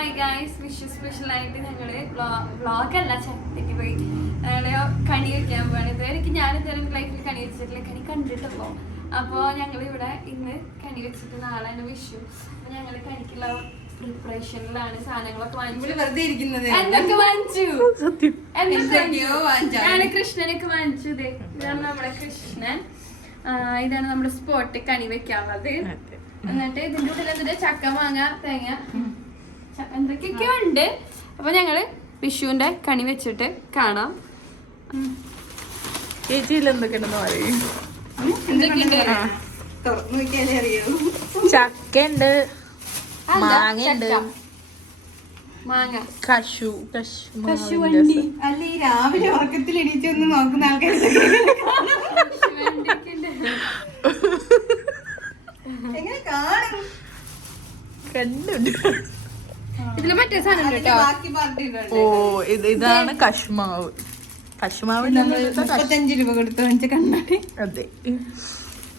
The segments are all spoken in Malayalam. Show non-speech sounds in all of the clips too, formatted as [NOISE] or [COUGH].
ഹായ് ഗായ്സ് വിഷു സ്പെഷ്യലായിട്ട് ഞങ്ങൾ വ്ളോഗല്ല ചട്ടയ്ക്ക് പോയി. കണി വെക്കാൻ പോവാണ്. ഇതുവരെ എനിക്ക് ഞാൻ ഇതുവരെ ലൈഫിൽ കണി വെച്ചിട്ടില്ല. കണി കണ്ടിട്ടുള്ളൂ അപ്പോൾ ഞങ്ങളിവിടെ ഇന്ന് കണി വെച്ചിട്ട് നാളെയാണ് വിഷു. അപ്പോൾ ഞങ്ങൾ കണിക്കുള്ള പ്രിപ്പറേഷനിലാണ് സാധനങ്ങളൊക്കെ വാങ്ങിച്ചു. വെറുതെ ഇരിക്കുന്നത്. എന്തൊക്കെ വാങ്ങിച്ചു? സത്യം. എന്തൊക്കെയോ ഞാൻ കൃഷ്ണനൊക്കെ വാങ്ങിച്ചു. ദേ ഇതാണ് നമ്മുടെ കൃഷ്ണൻ. ഇതാണ് നമ്മുടെ സ്പോട്ട് കണി വെക്കാവുന്നത് എന്നിട്ട് ഇതിന്റെ ഉള്ളിൽ എന്നിട്ട് ചക്ക മാങ്ങ തേങ്ങ. എന്തൊക്കെയൊക്കെയോ ഉണ്ട്? അപ്പൊ ഞങ്ങൾ വിഷുവിന്റെ കണി വെച്ചിട്ട് കാണാം. ചേച്ചിയിൽ എന്തൊക്കെയുണ്ടെന്ന് പറയും? മാങ്ങയുണ്ട്. ചക്ക. മാങ്ങ. കശു കശുവണ്ടി. അല്ല ഈ രാവിലെ ഉറക്കത്തിൽ എണീച്ചൊന്ന് നോക്കുന്ന ആൾക്കാർ [LAUGHS] വെണ്ടയ്ക്കുണ്ട്. എങ്ങനെ കാണും? കണ്ടുണ്ട്. ഇതിൽ മറ്റേ സാധനം കേട്ടോ ഓ ഇത് ഇതാണ് കഷ്മാവ് കഷ്മാവ് മുപ്പത്തഞ്ച് രൂപ കൊടുത്തു കണ്ണാടി. അതെ.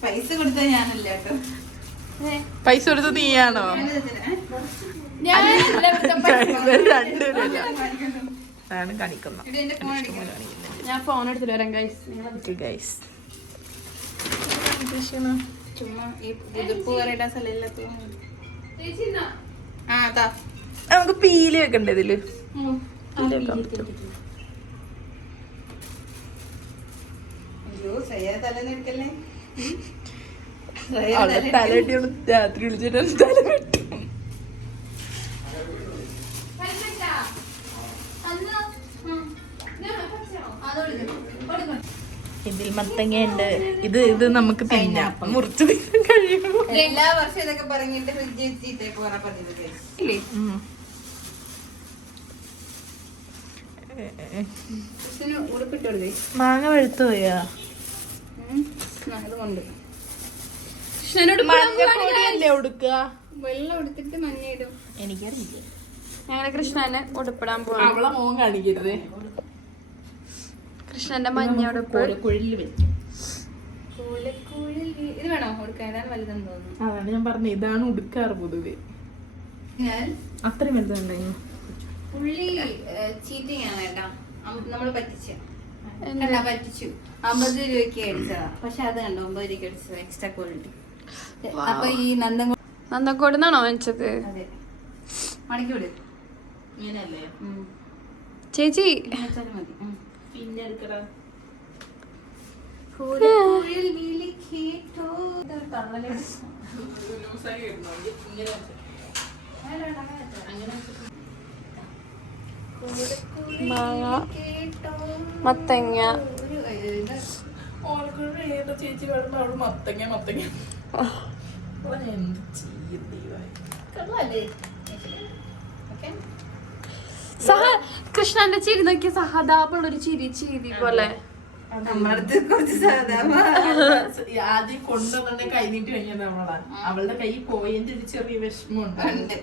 പൈസ കൊടുത്തത് ഞാനല്ല കേട്ടോ. പൈസ കൊടുത്തത് നീയാണോ? ഞാൻ രണ്ടുപേരല്ല? അതാണ് കാണിക്കുന്നത് ഫോൺ അടിക്കണം. ഞാൻ ഫോൺ എടുത്തിട്ട് വരാം ഗൈസ് ഗൈസ് ചുമ്മാ ഈ പുതുപ്പ് പറയേണ്ട സ്ഥലമില്ലാത്ത ആ താ. നമുക്ക് പീലി വെക്കണ്ടേ ഇതിൽ? പീൽ വെക്കാൻ പറ്റും അവളെ രാത്രി വിളിച്ചിട്ട് തല വെട്ടി ഇതിൽ മത്തങ്ങ ഉണ്ട് ഇത് ഇത്. നമുക്ക് പിന്നെ മുറിച്ച് കഴിയുമോ എല്ലാ വർഷവും ഇതൊക്കെ പറഞ്ഞിട്ട് ഫ്രിഡ്ജ് പോകാൻ കൊടുത്തേ മാങ്ങ വെളുത്തു പോയാ? എനിക്കറിയില്ല. ഞങ്ങളെ കൃഷ്ണനെ ഉടുപ്പിടാൻ കാണിക്കരുത്. കൃഷ്ണന്റെ മഞ്ഞ ഉടുപ്പ്. ഇത് വേണോ? വലുതെന്ന് തോന്നുന്നു. അതാണ് ഞാൻ പറഞ്ഞത്. ഇതാണ് ഉടുക്കാറ് പൊതുവെ. അത്രയും വലുതുണ്ടായിരുന്നു പുള്ളി ചീറ്റിംഗ് ആണ് കേട്ടാ. നമ്മൾ പറ്റിച്ചു. അല്ല പറ്റിച്ചു. അമ്പത് രൂപയ്ക്ക് അടിച്ചതാ പക്ഷെ അത് കണ്ടോ? ഒമ്പത് രൂപയ്ക്ക് അടിച്ചത് എക്സ്ട്രാ ക്വാളിറ്റി അപ്പൊ ഈ നന്ദൻ നന്ദക്കോട് നിന്നാണോ വാങ്ങിച്ചത്? അതെ. മടക്കി വിട്. ഇങ്ങനെയല്ലേ? ഉം. ചേച്ചി പിന്നെ എടുക്കടാ. മാങ്ങ. മത്തങ്ങ. ഒരു, ചേച്ചി അവൾ മത്തങ്ങ മത്തങ്ങ. എന്ത്? സഹ കൃഷ്ണന്റെ ചിരി നോക്കിയ സഹതാപുള്ളൊരു ചിരി ചിരി പോലെ. നമ്മളടുത്ത് കുറച്ച് സാധാരണ ആദ്യം കൊണ്ടുവന്നെ കൈ നീട്ടി കഴിഞ്ഞാൽ നമ്മളാ. അവളുടെ കൈ പോയിന്റ് ഒരു ചെറിയ വിഷമമുണ്ട്.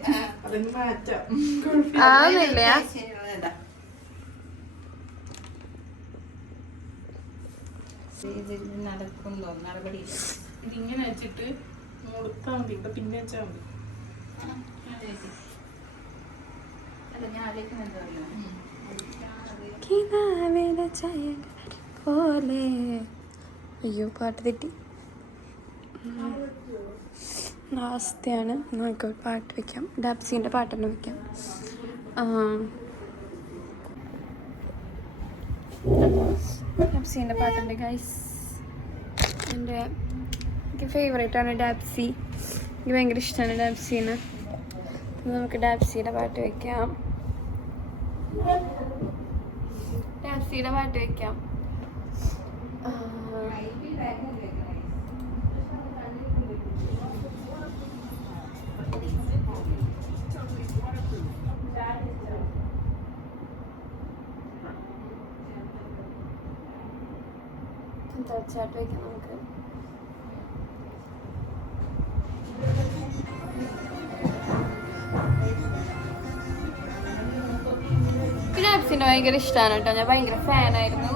അതങ്ങ് മാറ്റാം. ആവുന്നില്ല നടപടി ഇത് ഇത് ഇതിങ്ങനെ വെച്ചിട്ട് മുടുത്താ മതി. ഇവിടെ പിന്നെ വെച്ചാൽ മതി. വെച്ച്. അല്ല ഞാൻ ആലോചിക്കുന്നത് പോലെ. അയ്യോ പാട്ട് തെറ്റി. അവസ്ഥയാണ്. നമുക്ക് പാട്ട് വെക്കാം. ഡാപ്സിന്റെ പാട്ട് തന്നെ വെക്കാം. ആ. ഡാപ്സിന്റെ പാട്ടുണ്ട് ഗൈസ് എന്റെ എനിക്ക് ഫേവറേറ്റ് ആണ് ഡാപ്സി എനിക്ക് ഭയങ്കര ഇഷ്ടമാണ് ഡാപ്സീനെ നമുക്ക് ഡാപ്സിയുടെ പാട്ട് വെക്കാം. ഡാപ്സിയുടെ പാട്ട് വെക്കാം. ചാട്ട് വെക്കാം നമുക്ക് പിന്നെ ആപ്സിനെ ഭയങ്കര ഇഷ്ടമാണ് കേട്ടോ. ഞാൻ ഭയങ്കര ഫാനായിരുന്നു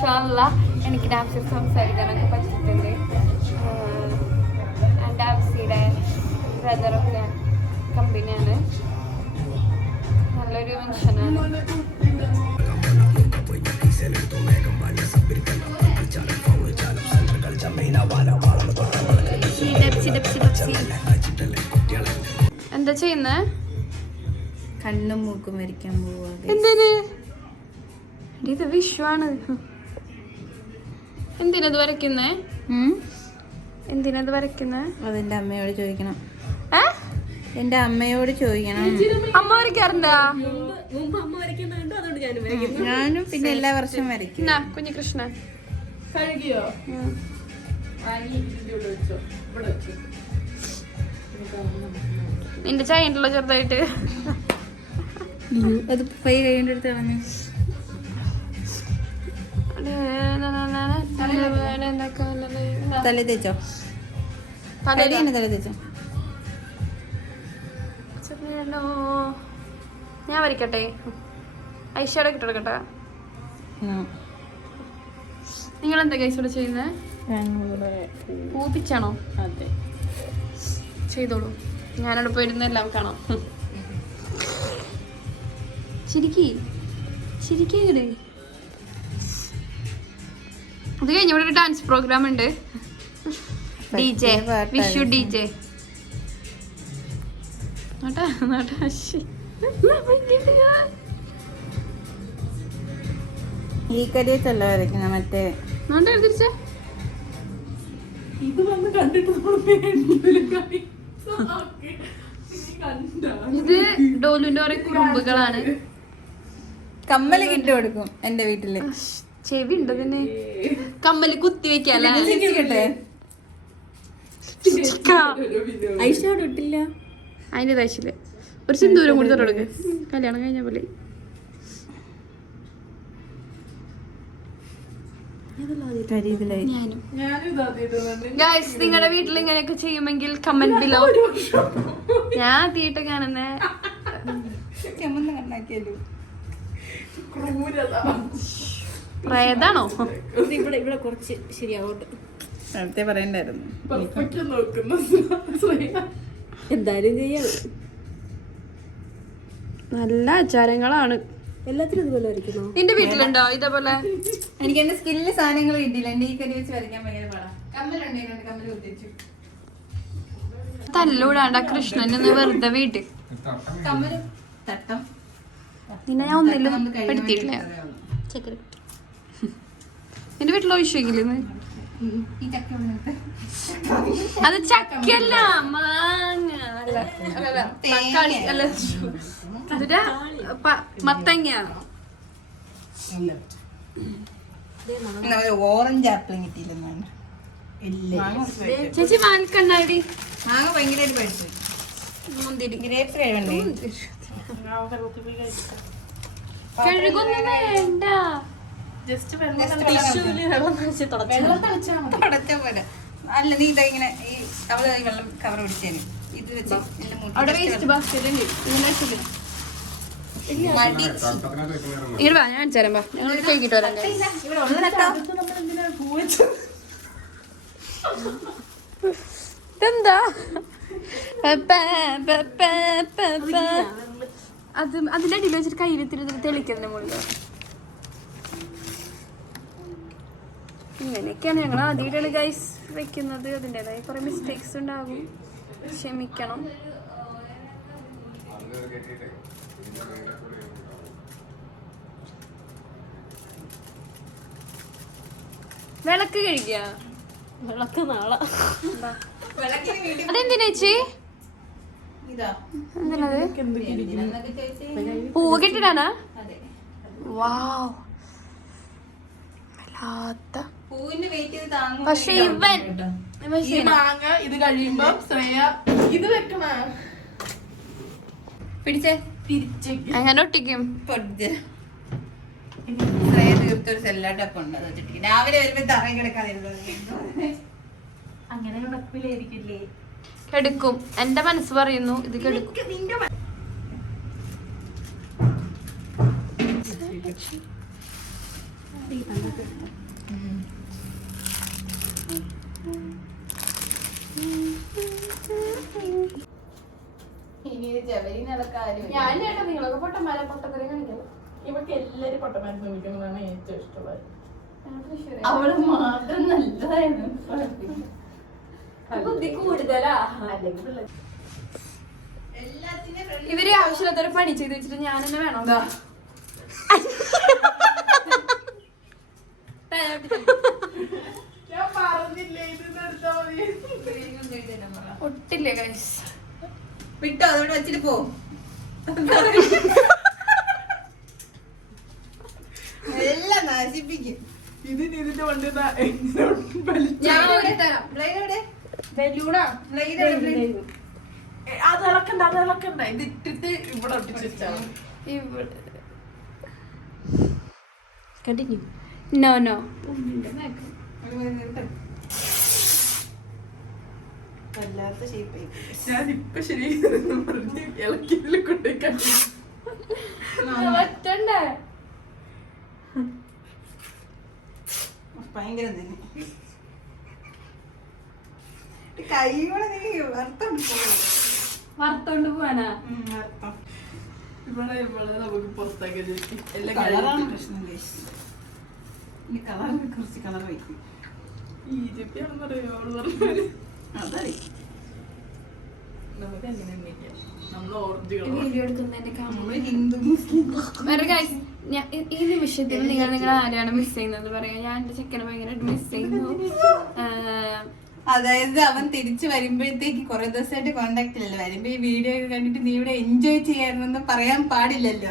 ഷല്ല എനിക്ക് ഡാൻസിൽ സംസാരിക്കാനൊക്കെ പറ്റിയിട്ടുണ്ട്. ഡാൻസിയുടെ ബ്രദറൊക്കെ കമ്പനിയാണ് നല്ലൊരു മനുഷ്യനാണ്. എന്താ ചെയ്യുന്നേ? കണ്ണും മൂക്കും വരിക്കാൻ പോവാ. എന്തിന്? ഇത് വിഷുവാണ്. എന്തിനത് വരയ്ക്കുന്നേ? എന്തിനത് വരയ്ക്കുന്നേ? അതെന്റെ അമ്മയോട് ചോദിക്കണം. എന്റെ അമ്മയോട് ചോദിക്കണം. അമ്മ വരയ്ക്കാറുണ്ടാ? ഞാനും പിന്നെ എല്ലാ വർഷവും വരയ്ക്കും. കുഞ്ഞു കൃഷ്ണൻ കഴുകിയോ? നിന്റെ ചായ ഉണ്ടല്ലോ ചെറുതായിട്ട്. അത് പൈ കഴിയേണ്ട കളഞ്ഞു. തല തേച്ചോ? തലേന്ന് തല തേച്ചോ. ഞാൻ വരയ്ക്കട്ടെ. ഐഷാടെ കിട്ടെടുക്കട്ടെ നിങ്ങൾ എന്താ കൈസോടെ ചെയ്യുന്നത് പൂപ്പിച്ചാണോ അതെ. ചെയ്തോളൂ. ഞാനവിടെ പോയിരുന്ന എല്ലാം കാണാം. ചിരിക്കി. ചിരിക്കേ ഇത് കഴിഞ്ഞ ഇവിടെ ഒരു ഡാൻസ് പ്രോഗ്രാം ഉണ്ട്. D J Vishu D. J. ഈ കരിയത്തല്ല മറ്റേ ഇത് വന്ന് കണ്ടിട്ട് നമ്മൾ പേടിയില്ല കൈ നീ കണ്ടാ? ഇത് കുറുമ്പുകളാണ്. കമ്മൽ കിട്ടി കൊടുക്കും എന്റെ വീട്ടിൽ. ചെവി ഉണ്ട് തന്നെ കമ്മൽ കുത്തി വെക്കാല്ലേ അതിന്റെ തയ്ച്ചില്ല ഒരു സിന്ദൂരം കൂടി തൊടക്ക് കല്യാണം കഴിഞ്ഞ പോലെ ഗായ്സ് നിങ്ങളുടെ വീട്ടിൽ ഇങ്ങനെയൊക്കെ ചെയ്യുമെങ്കിൽ കമന്റ് ബിലോ ഞാൻ തീട്ട് കാണുന്നേ. കണ്ണാക്കിയല്ലോ. ക്രൂരത. പ്രേതാണോ? ഇവിടെ ഇവിടെ കുറച്ച് ശരിയാവട്ടെ. നേരത്തെ പറയണ്ടായിരുന്നു. എന്തായാലും ചെയ്യാം. നല്ല ആചാരങ്ങളാണ്. എല്ലാത്തിനും ഇതുപോലെ വരയ്ക്കുന്നു? നിന്റെ വീട്ടിലുണ്ടോ ഇതേപോലെ? എനിക്ക് എന്റെ സ്കില്ല് സാധനങ്ങൾ കിട്ടിയില്ല. എന്റെ ഈ കരി വെച്ച് വരയ്ക്കാൻ ഭയങ്കര പാടാ. കമ്മലുണ്ടായിരുന്നു കമ്മൽ കുത്തിച്ചു തല്ലൂടാണ്ട കൃഷ്ണൻ വെറുതെ വീട്ടിൽ. കമ്മൽ തട്ടം. നിന്നെ ഞാൻ ഒന്നിലും പെടുത്തിയിട്ടില്ല. ചക്കര. നിന്റെ വീട്ടിൽ ഒഴിച്ചില്ലേ. അത് ചക്കല്ല മാങ്ങ. അല്ല അല്ല തക്കാളി അല്ല ഇതിന്റെ പ- മത്തങ്ങ. ഓറഞ്ച് ആപ്പിൾ കിട്ടിയില്ലെന്നാണ്. ചേച്ചി മാൽക്കണ്ണാടി മാങ്ങ ഭയങ്കരമായിട്ട് മുന്തിരി. കഴുകൊന്നും വേണ്ട. ജസ്റ്റ് വെള്ളം തുടച്ച പോലെ. അല്ല നീ ഇതാ ഇങ്ങനെ ഈ കവർ വെള്ളം കവർ പിടിച്ചേന് ഇത് വെച്ച് അവിടെ വേസ്റ്റ് വാ ഞാൻ അടിച്ചാലും വാ. ഞങ്ങൾ വരാം ഇതെന്താ. അത് വെച്ചിട്ട് കയ്യിലെത്തിരുന്ന് തെളിക്കുന്നതിന് മുകളിൽ ഇങ്ങനെയൊക്കെയാണ് ഞങ്ങൾ ആദ്യമായിട്ടാണ് ഗൈസ് വെക്കുന്നത്. അതിന്റെതായ കുറെ മിസ്റ്റേക്സ് ഉണ്ടാകും. ക്ഷമിക്കണം. വിളക്ക് കഴിക്കുക വിളക്ക് നാളെ. പൂവ് കെട്ടിടാനാ? അതെ. വാവ്. വല്ലാത്ത പക്ഷെ ഇവൻ ഈ മാങ്ങ ഇത് കഴിയുമ്പോ ശ്രേയ ഇത് വെക്കണ പിടിച്ചേ. തിരിച്ചേക്ക് അങ്ങനെ ഒട്ടിക്കും. ശ്രേയ തീർത്തൊരു സെല്ലാട്ടൊക്കെ ഉണ്ട് അത് വെച്ചിട്ട്. രാവിലെ വരുമ്പോ തറയിൽ കിടക്കാതിരുന്നത് അങ്ങനെ നടക്കില്ലായിരിക്കില്ലേ എടുക്കും. എന്റെ മനസ്സ് പറയുന്നു ഇത് കെടുക്കും. ഇനി കാര്യം ഞാൻ നിങ്ങളൊക്കെ പൊട്ടന്മാരെ പൊട്ടത്തരം കാണിക്കണം ഇവർക്ക് എല്ലാരും പൊട്ടമരുന്ന് വിളിക്കുന്നതാണ് ഏറ്റവും ഇഷ്ടമുള്ളത് അവൾ മാത്രം നല്ലതായിരുന്നു. ബുദ്ധി കൂടുതലാ? ഇവർ ആവശ്യമില്ലാത്തൊരു പണി ചെയ്ത് വെച്ചിട്ട് ഞാൻ എന്നെ വേണം ഒട്ടില്ലേ ഗൈസ് വിട്ടോ അതോടെ വെച്ചിട്ട് പോ. എല്ലാം നശിപ്പിക്കും. വണ്ടി ഇതാ എങ്ങനെ വലിച്ച് ഞാൻ ഓടിത്തരാം ബ്ലൈഡ് എവിടെ? ബലൂണാ? ബ്ലൈഡ് എവിടെ? ബ്ലൈഡ് അത് ഇളക്കണ്ട അത് ഇളക്കണ്ട. ഇത് ഇട്ടിട്ട് ഇവിടെ. ഇവിടെ. കണ്ടിന്യൂ നോ നോ വല്ലാത്ത ഷേപ്പ് ഞാൻ ഇപ്പൊ ശരി പറഞ്ഞ് ഇളക്കിയതിൽ കൊണ്ടുപോയി ഭയങ്കര തന്നെ കൈ കൂടെ നീ വറുത്തോണ്ട് പോകും വറുത്തോണ്ട് പോവാനാ? ഇവിടെ ഇവിടെ നമുക്ക് പുറത്തേക്ക് ചേച്ചി കളറാണ് പ്രശ്നം. ഈ കളറിന് കുറച്ച് കളർ വയ്ക്കും. ഈജിപ്തിയാണെന്ന് പറയുമോ? അവൾ ഈ- നിമിഷത്തിൽ നിങ്ങൾ നിങ്ങൾ ആരെയാണ് മിസ് ചെയ്യുന്നത് പറയാ. ഞാൻ എന്റെ ചെക്കനെ ഭയങ്കരമായിട്ട് മിസ് ചെയ്യുന്നു. അതായത് അവൻ തിരിച്ചു വരുമ്പോഴത്തേക്ക് കുറെ ദിവസമായിട്ട് കോണ്ടാക്ട് ഇല്ലല്ലോ. വരുമ്പോ ഈ വീഡിയോ കണ്ടിട്ട് നീ ഇവിടെ എൻജോയ് ചെയ്യാറുണ്ടെന്ന് പറയാൻ പാടില്ലല്ലോ.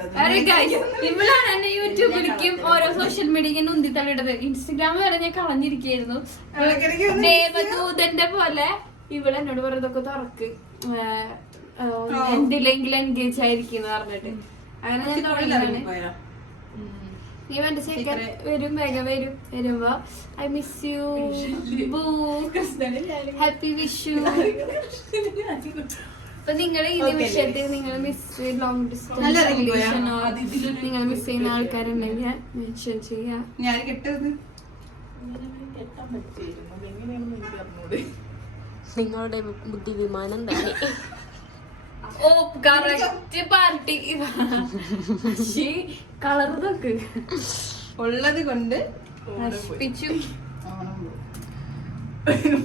ഇവളാണ് എന്നെ യൂട്യൂബിലേക്കും ഓരോ സോഷ്യൽ മീഡിയ ഉന്തി തള്ളിയിട്ടത് ഇൻസ്റ്റഗ്രാം വരെ ഞാൻ കളഞ്ഞിരിക്കുന്നു ദേവദൂതന്റെ പോലെ ഇവൾ എന്നോട് പറഞ്ഞതൊക്കെ തുറക്ക്. എന്തില്ലെങ്കിൽ എൻഗേജ് ആയിരിക്കും പറഞ്ഞിട്ട്. അങ്ങനെ ഞാൻ തുടങ്ങിയാണ്? നീ വേണ്ട ചേക്കൻ വരും വേഗം വരും വരുമ്പോ I miss you boo happy Vishu അപ്പൊ നിങ്ങൾ ഈ നിമിഷത്തിൽ നിങ്ങൾ മിസ് ലോങ് ഡിസ്റ്റൻസ്? റിലേഷനോ നിങ്ങൾ മിസ് ചെയ്യുന്ന ആൾക്കാരുണ്ടെങ്കിൽ മെൻഷൻ ചെയ്യാം. ഞാൻ കെട്ടത് കെട്ടാൻ പറ്റിയിരുന്നു. എങ്ങനെയാണെന്ന് എനിക്ക് അറിഞ്ഞൂടെ? നിങ്ങളുടെ ബുദ്ധി വിമാനം തന്നെ. ഓ കറക്റ്റ് പാർട്ടി കളർ നോക്ക്. ഉള്ളത് കൊണ്ട് നശിപ്പിച്ചു.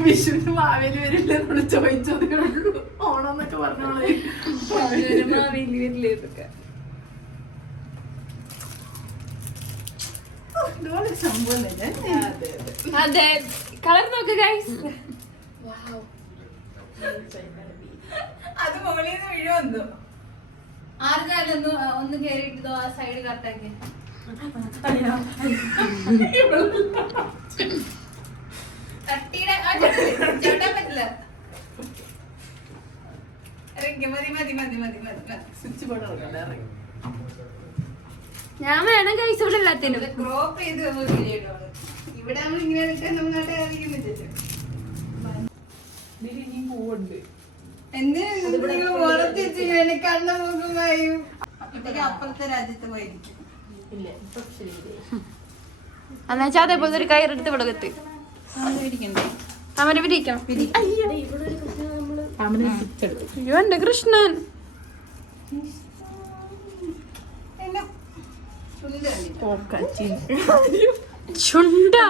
വിഷുവിന് മാവേലി വരില്ല എന്നോട് ചോദിച്ചതേ ഉള്ളൂ ഓണം എന്നൊക്കെ പറഞ്ഞോളെ മാവേലി വരില്ല ഇതൊക്കെ സംഭവം അതെ കളർ നോക്ക് ഗൈസ് അത് മുകളിൽ നിന്ന് വീഴുമെന്തോ ആർക്കാലൊന്ന് ഒന്ന് കേറിയിട്ടോ ആ സൈഡ് കറക്റ്റാക്കി തട്ടിയുടെ ആ ചവിട്ടി- ചവിട്ടാൻ പറ്റില്ല. ഇറങ്ങി മതി മതി മതി മതി മതി മതി. സ്വിച്ച് ബോർഡ് ഇറങ്ങണ്ട ഇറങ്ങി. ഞാൻ വേണം എല്ലാത്തിനും. ക്രോപ്പ് ചെയ്ത്. ഇവിടെ നമ്മൾ ഇങ്ങനെ നിൽക്കാൻ നമ്മൾ നാട്ടെ അറിയുന്നില്ലല്ലോ ഇല്ല ഇപ്പൊ ശരി എന്നുവെച്ചാ അതേപോലെ ഒരു കയറെടുത്ത് ഇവിടെ അവരെ വിരിക്കണം അയ്യോ. എന്റെ കൃഷ്ണൻ. ചുണ്ടാ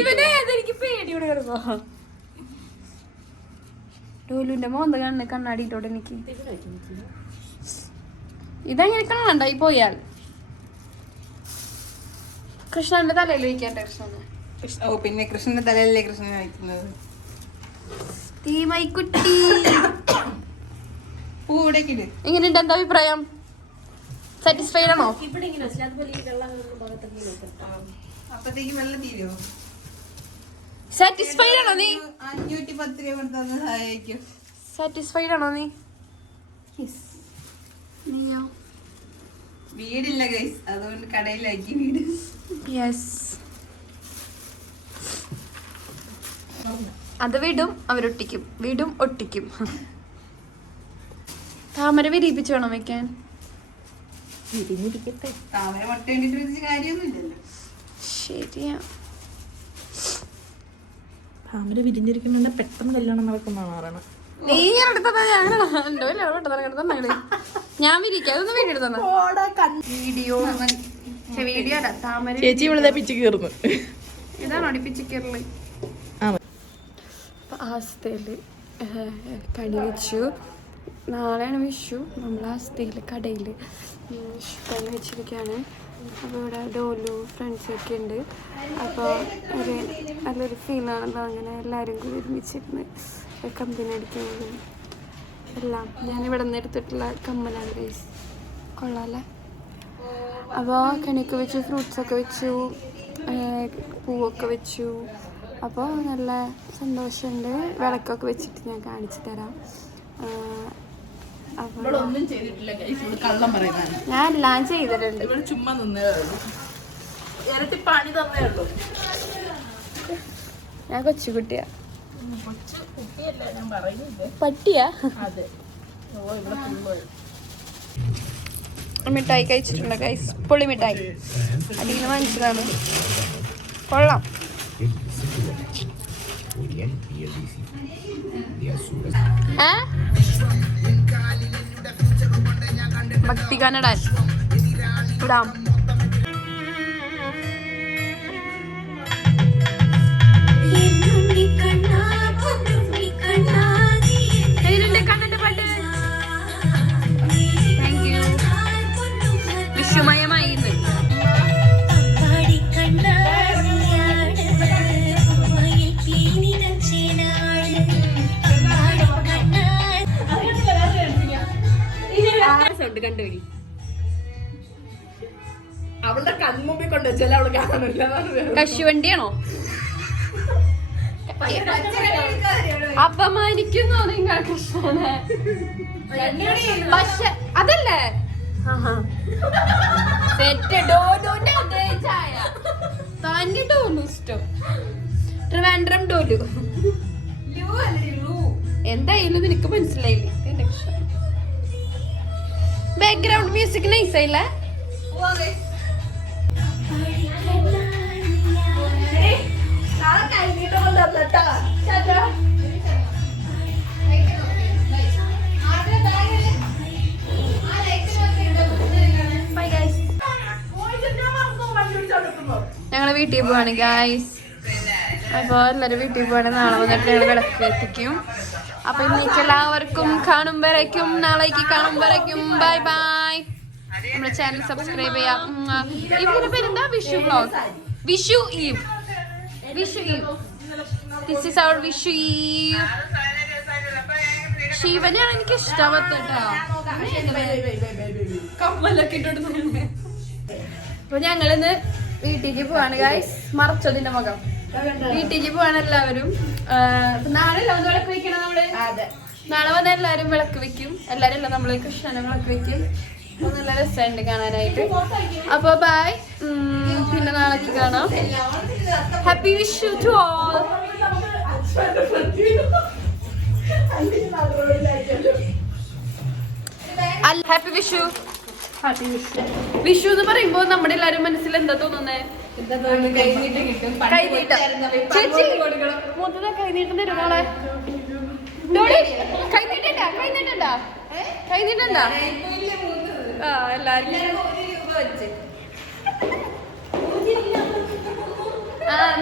ഇവനെ എനിക്ക് പേടിയോടെ കിടന്നോ ഡോലുവിന്റെ മോന്ത കണ്ണ് കണ്ണാടിയിട്ടോടെ എനിക്ക്? ഇതങ്ങനെ കാണണ്ടായി പോയാൽ. കൃഷ്ണന്റെ തലയിൽ വയ്ക്കട്ടെ കൃഷ്ണന്. ഓ പിന്നെ കൃഷ്ണന്റെ തലയിലല്ലേ കൃഷ്ണൻ വയ്ക്കുന്നത് തീമൈക്കുട്ടി [COUGHS] എങ്ങനെയുണ്ട്? എന്താ അഭിപ്രായം? സാറ്റിസ്ഫൈഡ് ആണോ? ഇവിടെ ഇങ്ങനെ വെള്ളം. അപ്പത്തേക്ക് വെള്ളം തീരുമോ സാറ്റിസ്ഫൈഡ് ആണോ നീ? അഞ്ഞൂറ്റി പത്ത് രൂപ കൊടുത്തൊന്ന് സഹായിക്കും. സാറ്റിസ്ഫൈഡ് ആണോ നീ? നീയോ? വീടില്ല ഗൈസ് അതുകൊണ്ട് കടയിലാക്കി വീട്. യെസ് അത് വീടും അവരൊട്ടിക്കും വീടും ഒട്ടിക്കും. താമര വിരിയിപ്പിച്ചു വേണം വെക്കാൻ ശരിയാ. താമര വിരിഞ്ഞിരിക്കുന്നുണ്ട് പെട്ടെന്ന് കല്യാണം നടക്കുന്നതാണ് പറയണത് നീ ഞാൻ വീഡിയോ വീഡിയോ ചേച്ചി ഇവിടെ പിച്ച് കീറുന്നു. ഇതാണ് അടുപ്പിച്ച് കയറൽ ആ. ആസ്തയിൽ കണി വെച്ചു. നാളെയാണ് വിഷു. നമ്മൾ ആസ്തയിൽ കടയിൽ കണി വെച്ചിരിക്കുകയാണ് അപ്പോൾ ഇവിടെ ഡോലു ഫ്രണ്ട്സൊക്കെ ഉണ്ട്. അപ്പോൾ ഒരു നല്ലൊരു ഫീലാണല്ലോ അങ്ങനെ എല്ലാവരും കൂടി ഒരുമിച്ചിരുന്ന് കമ്പനി അടിക്കുന്നതും എല്ലാം. ഞാനിവിടെ നിന്ന് എടുത്തിട്ടുള്ള കമ്മലാണ് ഗൈസ് കൊള്ളാമല്ലേ അപ്പോൾ കണിക്ക് വെച്ചു ഫ്രൂട്ട്സൊക്കെ വെച്ചു പൂവൊക്കെ വെച്ചു. അപ്പോൾ നല്ല സന്തോഷമുണ്ട്. വിളക്കൊക്കെ വെച്ചിട്ട് ഞാൻ കാണിച്ചു തരാം. ഇവളൊന്നും ചെയ്തിട്ടില്ല കള്ളം പറയുന്നതാണ്. ഞാൻ എല്ലാം ചെയ്തിട്ടുണ്ട്. ഇവൾ ചുമ്മാ നിന്നേ ഉള്ളൂ. ഇരട്ടി പണി തന്നേ ഉള്ളൂ. ഞാൻ കൊച്ചുകുട്ടിയാ കൊച്ചു കുട്ടിയല്ല ഞാൻ പറയുന്നില്ല? പട്ടിയാ? അതെ. ഓ ഇവിടെ ഫുള്ള് മിഠായി കഴിച്ചിട്ടുണ്ട് ഗൈസ് പുളി മിഠായി. അതിന് മനസ്സിലാണ് കൊള്ളാം. ഏ? भक्ती कन्नडात राम കശുവണ്ടിയാണോ? അപമാനിക്കുന്നു നിങ്ങൾ കൃഷ്ണനെ പക്ഷെ അതല്ലേ? തെറ്റ് ഡോലുന്റെ അതേ ചായ. തന്നെ ഡോലു ഇഷ്ടം. ട്രിവാൻഡ്രം ഡോലു എന്തായാലും നിനക്ക് മനസ്സിലായില്ലേ? എന്റെ കൃഷ്ണ. ബാക്ക്ഗ്രൗണ്ട് മ്യൂസിക് നൈസായില്ലേ ഞങ്ങൾ വീട്ടിൽ പോവാണ് ഗായ്സ് അപ്പോൾ എല്ലാവരും വീട്ടിൽ പോവാണ്. നാളെ വന്നിട്ട് ഞങ്ങൾ വിളക്ക് എത്തിക്കും അപ്പൊ ഇന്നേക്ക് എല്ലാവർക്കും കാണുമ്പോഴേക്കും നാളേക്ക് കാണുമ്പോഴേക്കും ബൈ ബൈ നമ്മുടെ ചാനൽ സബ്സ്ക്രൈബ് ചെയ്യാം. ഇവരുടെ പേരെന്താ? Vishu blog Vishu eve Vishu this is our Vishu ശിവനെയാണ് എനിക്ക് ഇഷ്ടപ്പെട്ടോ കമ്മലൊക്കെ ഇട്ടോണ്ട് അപ്പൊ ഞങ്ങളിന്ന് വീട്ടിലേക്ക് പോവാണ് ഗായ്സ് മറച്ചതിന്റെ മുഖം. വീട്ടിലേക്ക് പോവാണ് എല്ലാവരും. നാളെ വിളക്ക് വെക്കണം നമ്മൾ? നാളെ വന്ന് എല്ലാരും വിളക്ക് വെക്കും. എല്ലാരും അല്ല നമ്മൾ കൃഷ്ണനെ വിളക്ക് വെക്കും. നല്ല രസമുണ്ട് കാണാനായിട്ട്. അപ്പൊ ബൈ പിന്നെ നാളേക്ക് കാണാം happy wish to all happy Vishu Vishu എന്ന് പറയുമ്പോ നമ്മുടെ എല്ലാരും മനസ്സിൽ എന്താ തോന്നുന്നേ? കൈനീട്ടം ചേച്ചി മുതല കൈനീട്ടം തരും നാളെ ഡോളി കൈനീട്ടണ്ട? കൈനീട്ടണ്ട? കൈനീട്ടണ്ട? ആ എല്ലാരും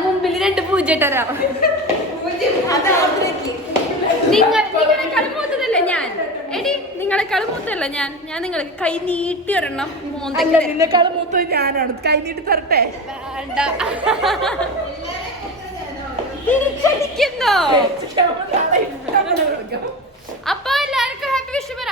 മുമ്പിൽ രണ്ട് പൂജ്യം ഇട്ടരാം നിങ്ങൾ നിങ്ങളെക്കാൾ മൂത്തതല്ല ഞാൻ? എടി നിങ്ങളെക്കാൾ മൂത്തല്ല ഞാൻ? ഞാൻ നിങ്ങളെ കൈ നീട്ടി ഒരെണ്ണം അല്ല മൂത്തത് ഞാനാണ്. കൈ നീട്ടി തരട്ടെ? [LAUGHS] അപ്പൊ എല്ലാവർക്കും ഹാപ്പി വിഷു പറ